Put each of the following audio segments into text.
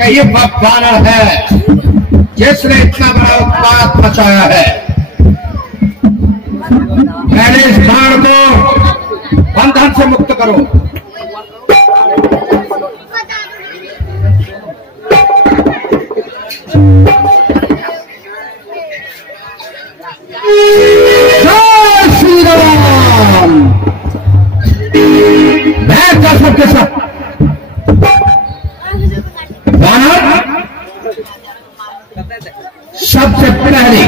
कि ये वानर है जिसने इतना बड़ा उत्पात मचाया है। पहले इस बाण को बंधन से मुक्त करो। जय श्री राम। मैं कर सबके सब सबसे पहले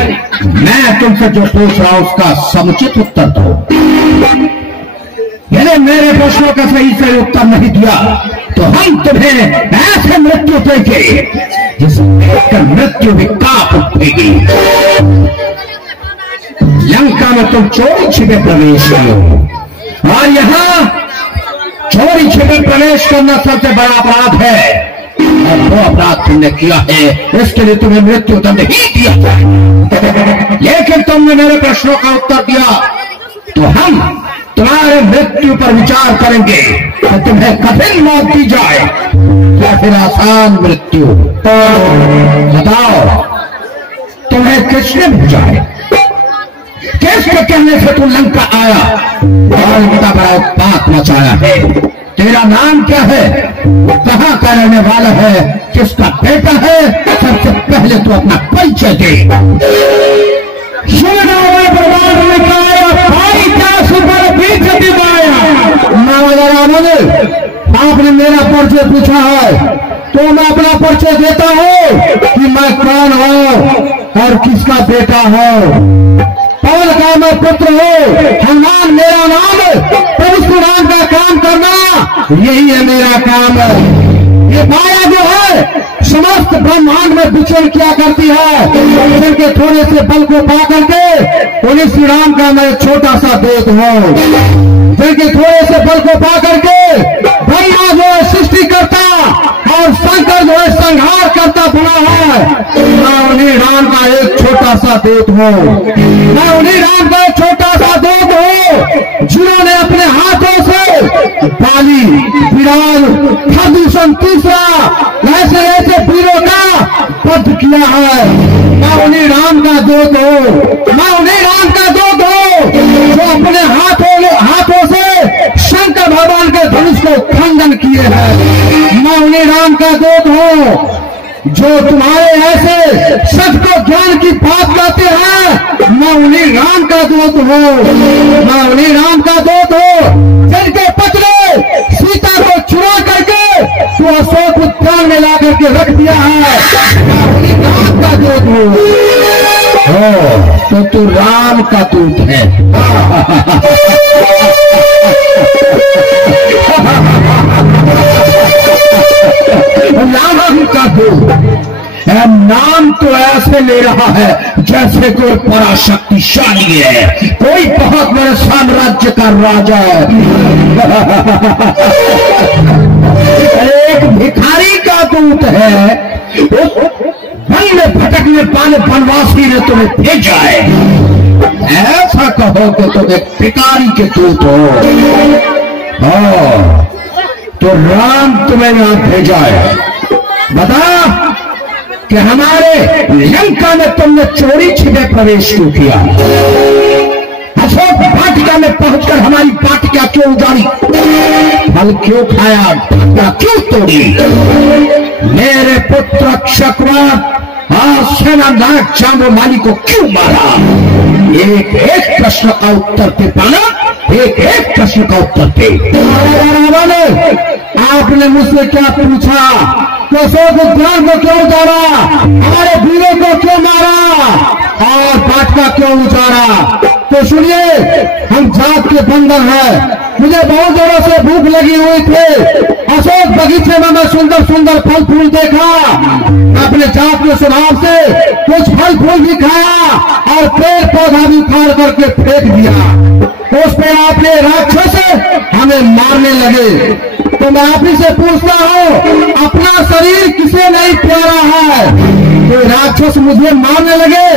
मैं तुमसे जो पूछ रहा हूं उसका समुचित उत्तर दो। यदि मेरे प्रश्नों का सही से उत्तर नहीं दिया तो हम तुम्हें ऐसे मृत्यु देंगे जिसमें मृत्यु भी कांप उठेगी। लंका में तुम चोरी छिपे प्रवेश करो और यहां चोरी छिपे प्रवेश करना सबसे बड़ा अपराध है और वो अपराध तुमने किया है, इसके लिए तुम्हें मृत्यु दंड ही दिया जाए। लेकिन तुमने मेरे प्रश्नों का उत्तर दिया तो हम तुम्हारे मृत्यु पर विचार करेंगे तो तुम्हें कठिन मौत दी जाए या फिर आसान मृत्यु। बताओ तुम्हें किसने भेजा? किसके कहने से तू लंका आया और इतना बड़ा उत्पात मचाया है? तेरा नाम क्या है? कहां का रहने वाला है? किसका बेटा है? सबसे पहले तो अपना परिचय दे। आपने मेरा परिचय पूछा है तो मैं अपना परिचय देता हूँ कि मैं कौन हूँ और किसका बेटा हूँ। पवन का मैं पुत्र हूँ, हनुमान मेरा नाम है। प्रभु श्री राम का काम करना यही है मेरा काम। ये माया जो है समस्त ब्रह्मांड में विचरण किया करती है, जिनके थोड़े से बल को पा करके उन्हीं श्री राम का मैं छोटा सा दूत हूँ। जिनके थोड़े से बल को पा करके ब्रह्मा जो है सृष्टि करता और शंकर जो है संहार करता बना है, मैं उन्हीं राम का एक छोटा सा दूत हूँ। मैं उन्हीं राम का एक छोटा सा दूत हूँ जिन्होंने अपने हाथों से बाली, विराल, प्रदूषण तीसरा ऐसे ऐसे वीरों का वध किया है। मैं उन्हीं राम का दूत हूँ। मैं उन्हीं राम का दूत हूँ जो अपने हाथों से शंकर भगवान के धनुष को खंडन किए हैं। मैं उन्हीं राम का दूत हूँ जो तुम्हारे ऐसे सच को ज्ञान की बात कहते हैं। मैं उन्हीं राम का दूत हूँ। मैं उन्हीं राम का दूत हूँ जिनके पत्रे सीता को चुरा करके तो अशोक उद्यान में ला करके रख दिया है। मैं उन्हीं राम का दूत हूँ। तो तू राम का दूत है। राम का दूत नाम तो ऐसे ले रहा है जैसे कोई बड़ा शक्तिशाली है, कोई बहुत बड़े साम्राज्य का राजा है। एक भिखारी का दूत है, वन में भटकने वाले वनवासी ने तुम्हें भेजा है। ऐसा कहो कि तुम एक भिखारी के दूत हो तो राम तुम्हें यहां भेजा है। बता कि हमारे लंका में तुमने चोरी छिपे प्रवेश क्यों किया? अशोक वाटिका में पहुंचकर हमारी वाटिका क्यों उजाड़ी? फल क्यों खाया? ढाका क्यों तोड़ी? मेरे पुत्र शक्रवात सेना नायक जाम्बुवाली को क्यों मारा? एक एक प्रश्न का उत्तर दे पाना, एक एक प्रश्न का उत्तर दे। आपने मुझसे क्या पूछा? अशोक उद्यान को क्यों उजाड़ा? हमारे वीरों को क्यों मारा और वाटिका क्यों उजाड़ा? तो सुनिए, हम जात के बंधन है। मुझे बहुत जोरों से भूख लगी हुई थी। अशोक बगीचे में मैं सुंदर सुंदर फल फूल देखा। अपने जात के स्वभाव से कुछ फल फूल भी खाया और पेड़ पौधा भी फाड़ करके फेंक दिया। उस पे आपने राक्षस हमें मारने लगे। तो मैं आप ही से पूछता हूँ, अपना शरीर किसे नहीं प्यारा है? तो राक्षस मुझे मारने लगे।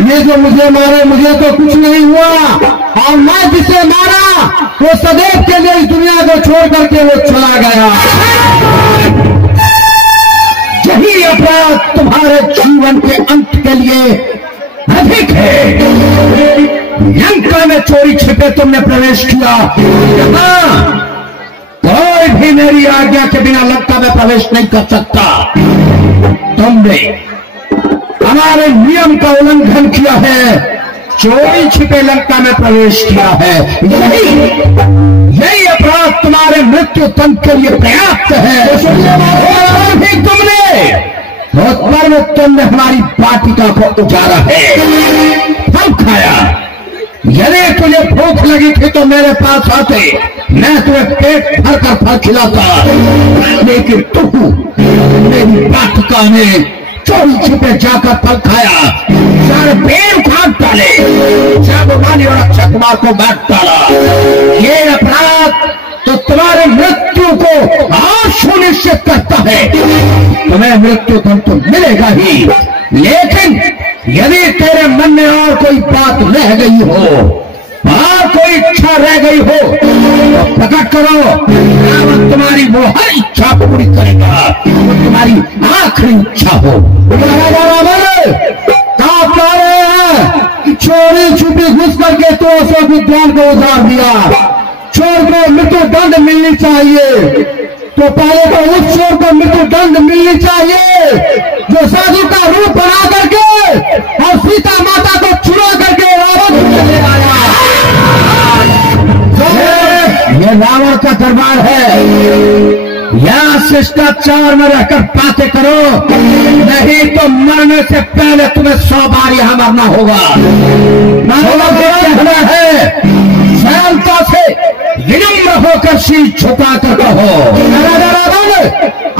ये जो मुझे मारे, मुझे तो कुछ नहीं हुआ और मैं जिसे मारा वो सदैव के लिए इस दुनिया को छोड़ करके वो चला गया। यही अपराध तुम्हारे जीवन के अंत के लिए अधिक है। लंका में चोरी छिपे तुमने प्रवेश किया, यहाँ कोई भी मेरी आज्ञा के बिना लंका में प्रवेश नहीं कर सकता। तुमने हमारे नियम का उल्लंघन किया है, चोरी छिपे लंका में प्रवेश किया है। यही अपराध तुम्हारे मृत्यु दंड के लिए पर्याप्त है। और भी तुमने हमारी वाटिका को उजाड़ा है, फल खाया। यदि तुझे भूख लगी थी तो मेरे पास आते, मैं तुम्हें पेट भर कर फल खिलाता, लेकिन तू मेरी वाटिका में चोरी छिपे जाकर फल खाया, सारे पेड़ उखाड़ डाले, जागवानी और अक्षय कुमार को मार डाला। ये अपराध तो तुम्हारे मृत्यु को आज सुनिश्चित करता है। तुम्हें मृत्यु दंड तो मिलेगा ही, लेकिन यदि तेरे मन में और कोई बात रह गई हो और कोई इच्छा रह गई हो तो प्रकट करो। रावण तुम्हारी वो हर इच्छा पूरी करेगा तो तुम्हारी आखिरी इच्छा हो। चोरी छुपी घुस करके तो अशोक विद्वान को उतार दिया। चोर को मृत्यु दंड मिलनी चाहिए, तो पहले तो उस चोर को मृत्यु दंड मिलनी चाहिए जो साधु का रूप बना करके और सीता माता को चुरा करके रावण को ले आया। ये रावण का दरबार है, यहां शिष्टाचार में रहकर बातें करो, नहीं तो मरने से पहले तुम्हें 100 बार यहां मरना होगा। कहना है सरलता से विनम्र होकर शीश झुकाकर कहो।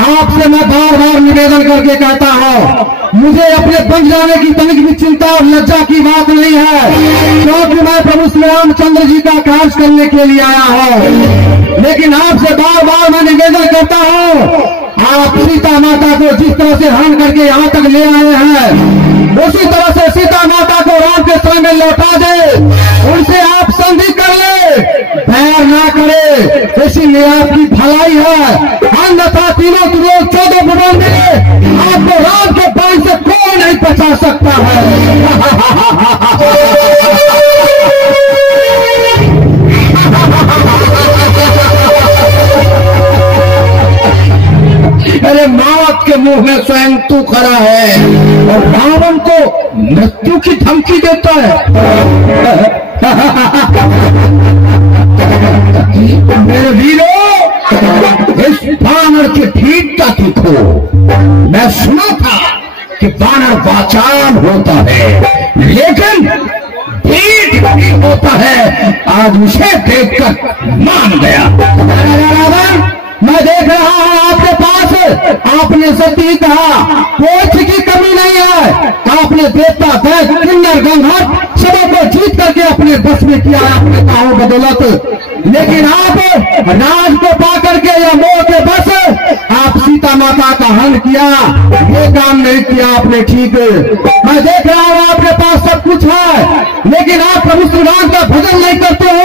आपसे मैं बार बार निवेदन करके कहता हूं, मुझे अपने बन जाने की तनिक भी चिंता और लज्जा की बात नहीं है, क्योंकि मैं प्रभु श्री रामचंद्र जी का कार्य करने के लिए आया हूं। लेकिन आपसे बार बार मैं निवेदन करता हूं, आप सीता माता को जिस तरह से हरण करके यहां तक ले आए हैं, उसी तरह से सीता माता को राम के समय में लौटा दे, उनसे आप संधि कर ले, बैर ना करे, इसीलिए आपकी भलाई है। अन्यथा तीनों लोग 14 भुवन में आपको राम के बाण से कोई नहीं बचा सकता है। अरे मौत के मुंह में स्वयं तू खड़ा है और रावण को मृत्यु की धमकी देता है। मेरे वीरों, इस बानर की भीड़ता देखो। मैं सुना था कि बानर वाचाल होता है, लेकिन भीड़ भी होता है। आज उसे देखकर मान गया। मैं देख रहा हूं आपके पास, आपने सती कहा, कोई की कमी नहीं है। आपने देवता दैत किन्नर गंधर्व सबों को जीत करके अपने बस में किया आपने कहा बदौलत, लेकिन आप राज को पा करके या मोह के बस आप सीता माता का हरण किया। ये काम नहीं किया आपने, ठीक है। मैं देख रहा हूं आपके पास सब कुछ है, लेकिन आप प्रभु श्री राम का भजन नहीं करते हो।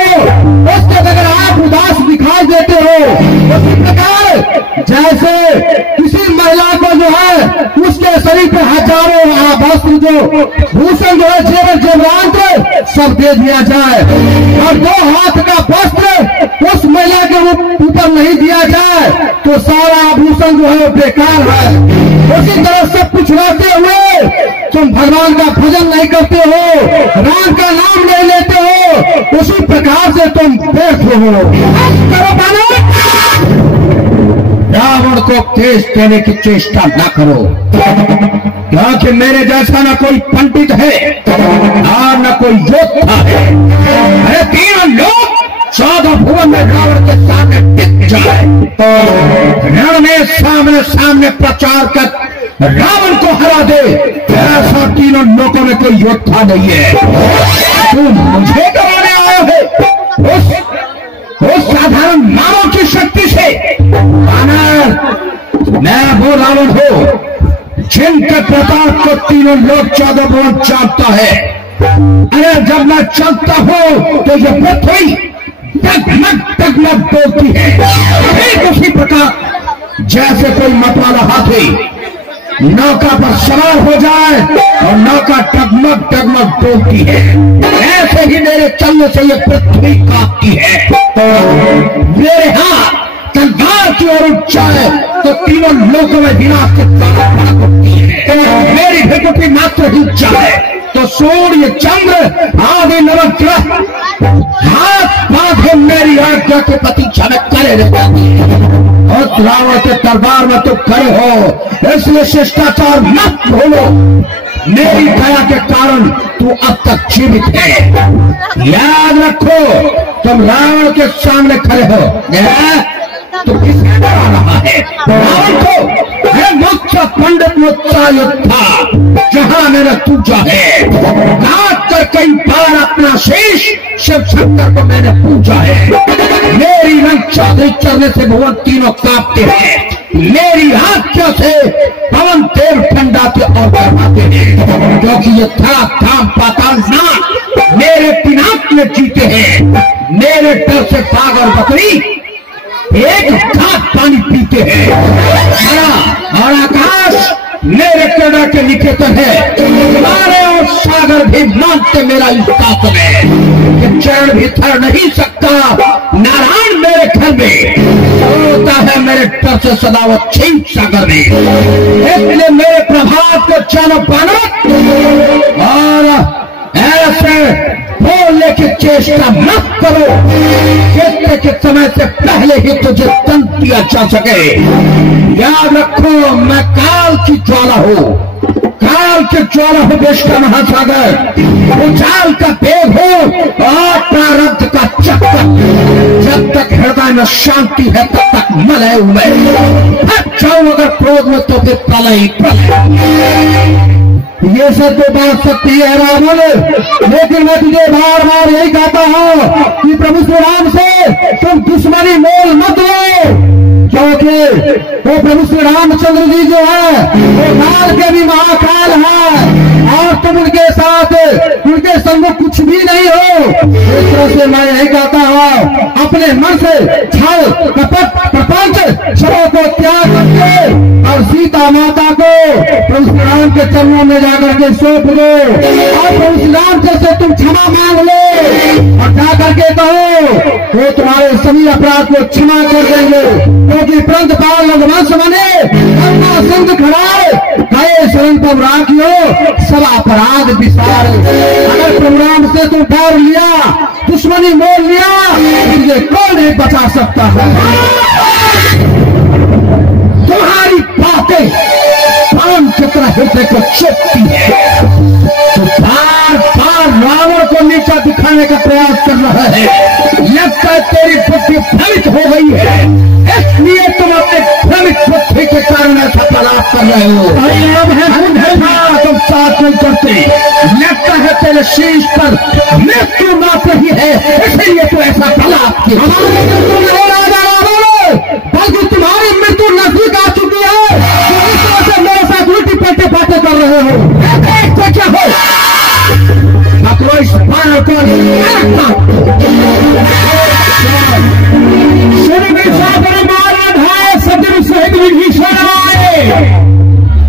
उसके बगैर आप उदास दिखाई देते हो। उसी प्रकार जैसे किसी महिला को जो है उसके शरीर पर हजारों वस्त्र जो भूषण जो है जेवर जेवरांत सब दे दिया जाए और 2 हाथ का वस्त्र उस महिला के ऊपर नहीं दिया जाए तो सारा आभूषण जो है बेकार है। उसी तरह सब कुछ रहते हुए तुम भगवान का भजन नहीं करते हो, राम का नाम नहीं लेते हो, उसी प्रकार से तुम व्यर्थ हो। रावण को उपदेश देने की चेष्टा न करो, क्योंकि मेरे जैसा न कोई पंडित है और न कोई योद्धा है। अरे 3 लोग 14 भुवन में रावण के सामने टिक जाए और रण में सामने सामने प्रचार कर रावण को हरा दे, ऐसा 3 लोगों में कोई योद्धा नहीं है। तुम मुझे डराने आए हो उस साधारण नामों की शक्ति से? मैं वो रावण हूं जिनके प्रताप को 3 लोग 14 भुवन जानता है। अरे जब मैं चलता हूं तो ये पृथ्वी डगमग बोलती है, ठीक उसी प्रकार जैसे कोई मतवाला हाथी नौका पर सवार हो जाए और नौका टगमग टगमग डूबती है, ऐसे ही मेरे चलने से ये पृथ्वी कांपती है। तो मेरे हाथ तलवार की ओर उठ जाए तो तीनों लोगों में विनाश की ताकत होती है। तो मेरी भृकुटी मात्र हिल जाए तो सूर्य चंद्र आदि नवग्रह हाथ बांधे मेरी आज्ञा के प्रतीक्षा में खड़े रहते और रावण के दरबार में तुम खड़े हो, इसलिए शिष्टाचार मत भूलो। मेरी दया के कारण तू अब तक जीवित है। याद रखो, तुम रावण के सामने खड़े हो तो किसने डरा रहा है? रावण को है मोक्ष पंडित मोक्षा योद्धा जहां मेरा पूजा है। काट कर कई बार अपना शेष शिव शंकर को मैंने पूजा है। मेरी रंग चौधरी चलने से भुवन तीनों कांपते हैं। मेरी आज्ञा से पवन देव ठंडाते और गर्माते हैं, क्योंकि ये था काम पाताल नाथ मेरे पिनाक में जीते हैं। मेरे डर से बाघ और बकरी एक घाट पानी पीते हैं। और आकाश मेरे क्रीड़ा के निकेतन है। तुम्हारे और सागर भी मानते मेरा इस बात में कि चरण भी थर नहीं सकता। नारायण मेरे घर में होता है, मेरे डर से सदावत क्षीण सागर में। इसलिए मेरे प्रभाव को जानो पानो और ऐसे बोलने की चेष्टा मत करो कितने के समय से पहले ही तुझे दंड दिया जा सके। याद रखो, मैं काल की ज्वाला हूँ, काल की ज्वाला हूँ, देश का महासागर, उछाल का वेग हो और प्रारब्ध का चक्कर। जब तक हृदय में शांति है तब तक मलय हुए, हट जाऊं अगर क्रोध में तो फिर प्रलय प्रलय। ये सब तो बात सकती है रावण, लेकिन मैं तुझे बार बार यही कहता हूँ कि प्रभु श्री राम से तुम दुश्मनी मोल मत लो, क्योंकि वो प्रभु श्री रामचंद्र जी जो है वो काल के भी महाकाल है और तुम उनके साथ उनके संग कुछ भी नहीं हो। इस तरह से मैं यही कहता हूँ, अपने मन से छल कपट प्रपंच सबों को त्याग करके और सीता माता को प्रभु श्री राम के चरणों में जाकर के सौंप दो और प्रभु श्री राम से तुम क्षमा मांग लो और जाकर के कहो वो तुम्हारे सभी अपराध को क्षमा कर देंगे, क्योंकि प्रंत पाल वंश बने अपना संत खड़ाए गए शरण पर राखियो सब अपराध विसार। अगर प्रभु राम से तुम डर लिया, दुश्मनी मोल लिया, तुझे कौन नहीं बचा सकता है। तुम्हारी बातें पान चित्र हृदय को चुपती है, तो बार बार रावण को नीचा दिखाने का प्रयास कर रहा है। लगता है तेरी बुद्धि भ्रमित हो गई है, इसलिए तुम अपने भ्रमित बुद्धि के कारण ऐसा प्रयास कर रहे हो। तुम साथ नहीं करते, लगता है तेरे शीश पर मृत्यु मात्र ही है, इसलिए तो ऐसा प्रयास किया। बल्कि तुम्हारी मृत्यु नजदीक आ चुकी है, तो इस तरह से मेरे साथ उल्टी पलटी बातें कर रहे हो। तो क्या हो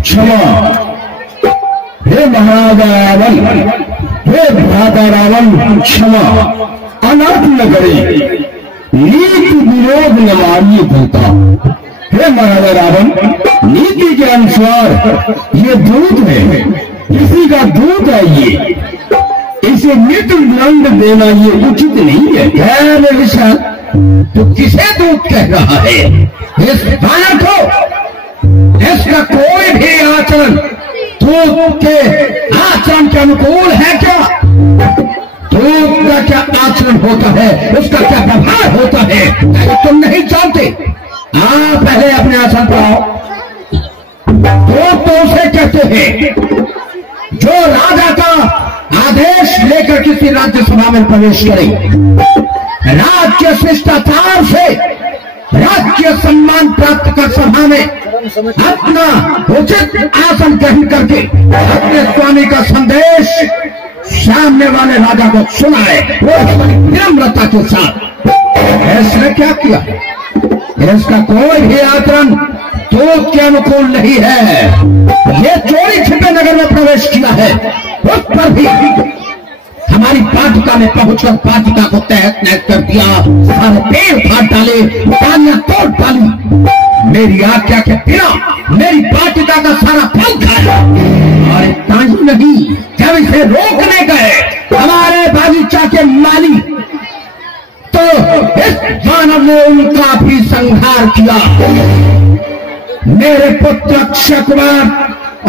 क्षमा हे महाराजा रावण, हे भ्राता रावण, क्षमा अनर्थ न करे, नीति विरोध न मारिए भूता। हे महाराजा रावण, नीति के अनुसार ये दूत है, किसी का दूत है, ये इसे मृत्यु दंड देना ये उचित नहीं है। विशाल, तो किसे दूत कह रहा है? इस बालक को, इसका कोई भी आचरण दूत के आचरण के अनुकूल है क्या? दूत का क्या आचरण होता है, उसका क्या व्यवहार होता है, तुम नहीं जानते? पहले अपने आसन पर आओ। दूत तो उसे कहते हैं जो राजा का आदेश लेकर किसी राज्यसभा में प्रवेश करे, राज्य शिष्टाचार से राज्य सम्मान प्राप्त कर सभा में अपना उचित आसन ग्रहण करके अपने स्वामी का संदेश सामने वाले राजा को सुनाए, वो विनम्रता के साथ। इसने क्या किया? इसका कोई भी आचरण दूत के अनुकूल नहीं है। ये चोरी छिपे नगर में प्रवेश किया है, उस पर भी हमारी पाटिका में पहुंचकर पाटिका को तहस नहस कर दिया, सारे पेड़ फाड़ डाले, पानियां तोड़ डाली, मेरी आज्ञा के बिना मेरी पाटिका का सारा फल खाया। और इतना ही नहीं, जब इसे रोकने गए हमारे बागीचा के माली, तो इस दानव ने उनका भी संहार किया। मेरे पुत्र अक्षय कुमार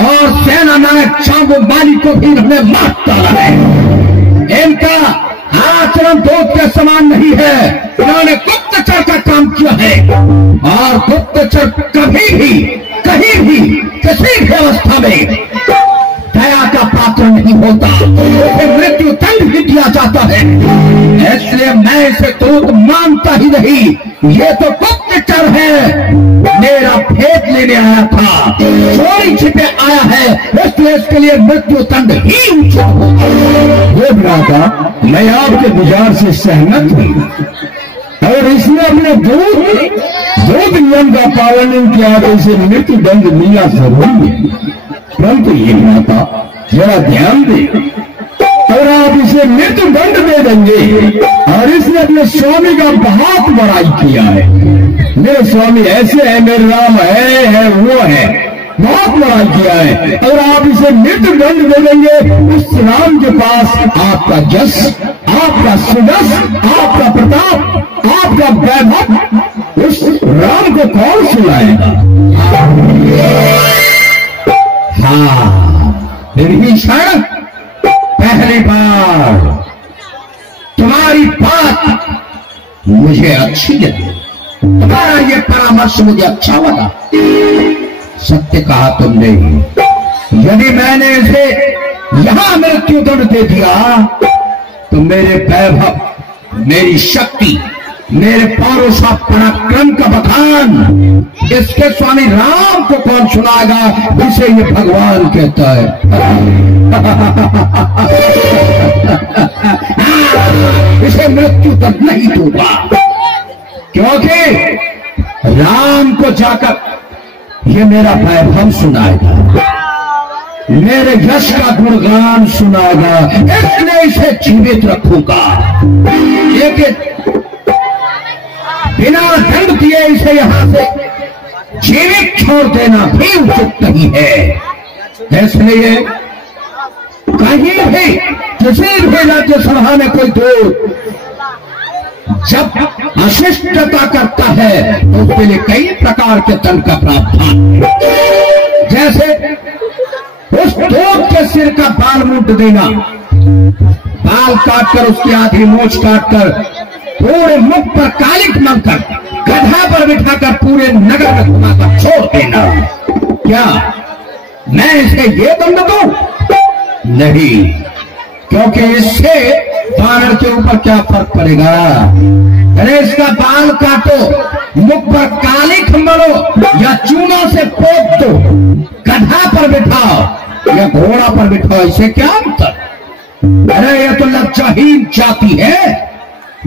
और सेना नायक चांगो माली को भी इन्होंने मार डाला है। इनका आचरण दूत के समान नहीं है। इन्होंने गुप्तचर का काम किया है, और गुप्तचर कभी भी कहीं भी किसी भी अवस्था में दया का पात्र नहीं होता, उसे मृत्यु दंड भी दिया जाता है। इसलिए मैं इसे दूत मानता ही नहीं। ये तो गुप्तचर है, मेरा भेद लेने आया था, चोरी छिपे आया है, इसलिए इसके लिए मृत्यु दंड ही उचित होगा। वो भ्राता, मैं आपके विचार से सहमत हूँ, और इसने अपने दूत नियम का पालन किया तो इसे मृत्यु दंड मिलना जरूरी है। परंतु ये भ्राता जरा ध्यान दे, और आप इसे मृत्यु दंड दे देंगे, और इसने अपने स्वामी का बहुत बड़ाई किया है। मेरे स्वामी ऐसे है, मेरे राम है वो है, बहुत बड़ाई किया है, और आप इसे मृत्यु दंड दे देंगे। उस राम के पास आपका जस, आपका सुजस, आपका प्रताप, आपका वैभव, उस राम को कौन सुनाएगा? हाँ, विभीषण, पहली बार तुम्हारी बात मुझे अच्छी लगी, तुम्हारा ये परामर्श मुझे अच्छा लगा। सत्य कहा तुमने। यदि मैंने इसे यहां मृत्यु दंड दे दिया तो मेरे वैभव, मेरी शक्ति, मेरे पौरुष और पराक्रम का बखान इसके स्वामी राम को कौन सुनाएगा? इसे ये भगवान कहता है। इसे मृत्यु तक नहीं दूंगा, क्योंकि राम को जाकर ये मेरा वैभव सुनाएगा, मेरे यश का गुणगान सुनाएगा, इसलिए इसे जीवित रखूंगा। लेकिन बिना दंड दिए इसे यहां से जीवित छोड़ देना भी उचित नहीं है। इसलिए कहीं भी किसी भी राज्य सभा में कोई दूत जब अशिष्टता करता है तो उसके लिए कई प्रकार के दंड का प्रावधान है। जैसे उस दूत के सिर का बाल मूट देना, बाल काटकर उसकी आधी मूछ काटकर पूरे मुख पर कालिक मलकर गधा पर बिठाकर पूरे नगर में घुमाकर छोड़ देना। क्या मैं इसे ये दंड दूं? नहीं, क्योंकि इससे वानर के ऊपर क्या फर्क पड़ेगा? अरे इसका बाल काटो, मुख पर कालिक मलो, या चूना से पोत दो, गधा पर बिठाओ या घोड़ा पर बिठाओ, इसे क्या अंतर? अरे ये तो लज्जाहीन जाति है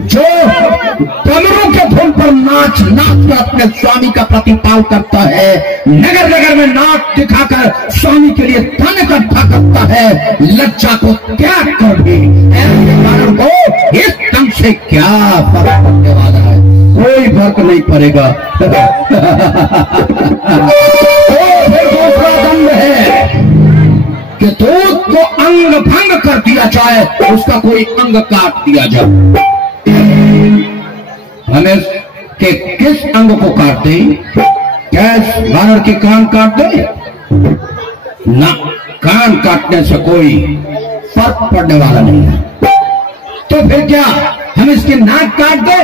जो कमरों के धुन पर नाच कर अपने स्वामी का प्रतिपाल करता है, नगर नगर में नाच दिखाकर स्वामी के लिए धन इकट्ठा करता है। लज्जा को त्याग कर भी ऐसे वानर को इस ढंग से क्या फर्क पड़ने वाला है? कोई फर्क नहीं पड़ेगा। तो फिर दूसरा दंड है कि दूत को अंग भंग कर दिया जाए, उसका कोई अंग काट दिया जाए। हमें के किस अंग को काट दे? क्या वानर के कान काट दे? ना, कान काटने से कोई फर्क पड़ने वाला नहीं है। तो फिर क्या हम इसकी नाक काट दे?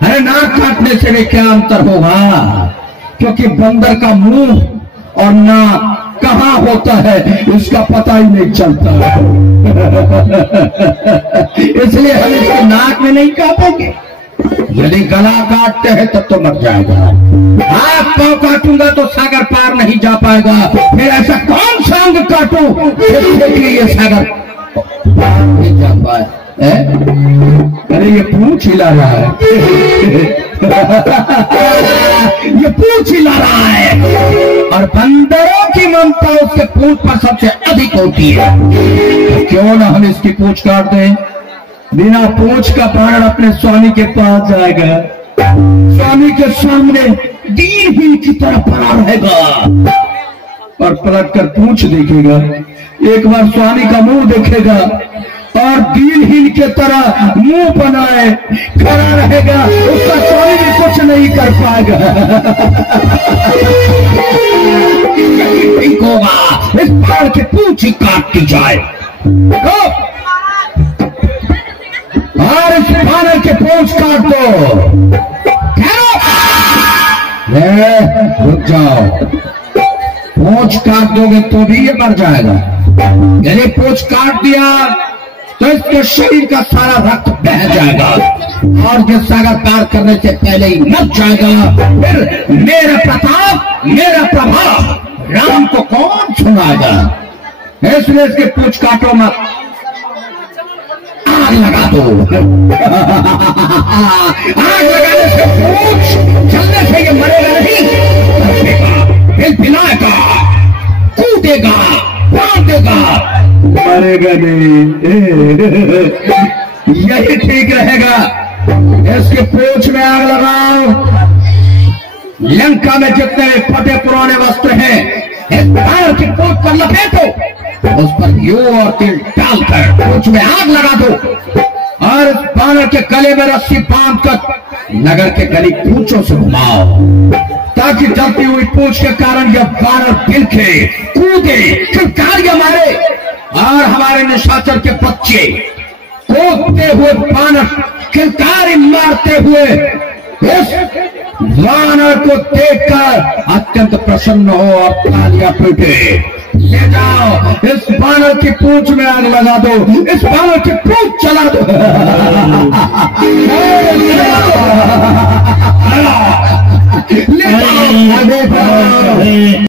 अरे नाक काटने से भी क्या अंतर होगा? क्योंकि बंदर का मुंह और नाक कहां होता है इसका पता ही नहीं चलता। इसलिए हम इसके नाक में नहीं काटेंगे। यदि गला काटते हैं तब तो मर जाएगा। हाथ पांव काटूंगा तो सागर पार नहीं जा पाएगा। फिर ऐसा कौन सा अंग काटूं जिससे कि ये सागर पार नहीं जा पाए? अरे ये पूंछ हिला रहा है। ये पूछ हिला रहा है, और बंदरों की ममता उसके पूछ पर सबसे अधिक होती है। तो क्यों ना हम इसकी पूछ काट दें। बिना पूछ का बानर अपने स्वामी के पास जाएगा, स्वामी के सामने दीनहीन की तरह पड़ा रहेगा और पलट कर पूछ देखेगा। एक बार स्वामी का मुंह देखेगा और दीनहीन के तरह मुंह बनाए खड़ा रहेगा, उसका स्वामी भी कुछ नहीं कर पाएगा। ठीक होगा इस बार की पूछ ही काटती जाए और इस बानर के पूछ काट दो। रुक जाओ, पूछ काट दोगे तो भी ये मर जाएगा। यदि पूछ काट दिया तो इसके शरीर का सारा रक्त बह जाएगा और ये सागर पार करने से पहले ही मर जाएगा। फिर मेरा प्रताप, मेरा प्रभाव राम को कौन सुनाएगा। इसलिए इसके पूछ काटो मत, आग लगा दो। आग लगाने से पूछ जलने से ये मरेगा नहीं, फिर पिलाएगा, कूदेगा, बांधेगा, मरेगा नहीं। यही ठीक रहेगा। इसके पूछ में आग लगाओ। लंका में जितने फटे पुराने वस्त्र हैं इस बानर की पूछ पर लपेटो, उस पर घी और तिल डालकर पूछ में आग लगा दो और इस बानर के गले में रस्सी बांधकर नगर के गली कूचों से घुमाओ, ताकि जलती हुई पूछ के कारण यह बानर बिलखे, कूदे, चिल्कारियां मारे और हमारे निशाचर के बच्चे कूदते हुए बानर किलकारी मारते हुए इस बानर को देखकर अत्यंत प्रसन्न हो और तालियां पीटे। ले जाओ, इस बानर की पूंछ में आग लगा दो, इस बानर की पूंछ चला दो। ले जाओ।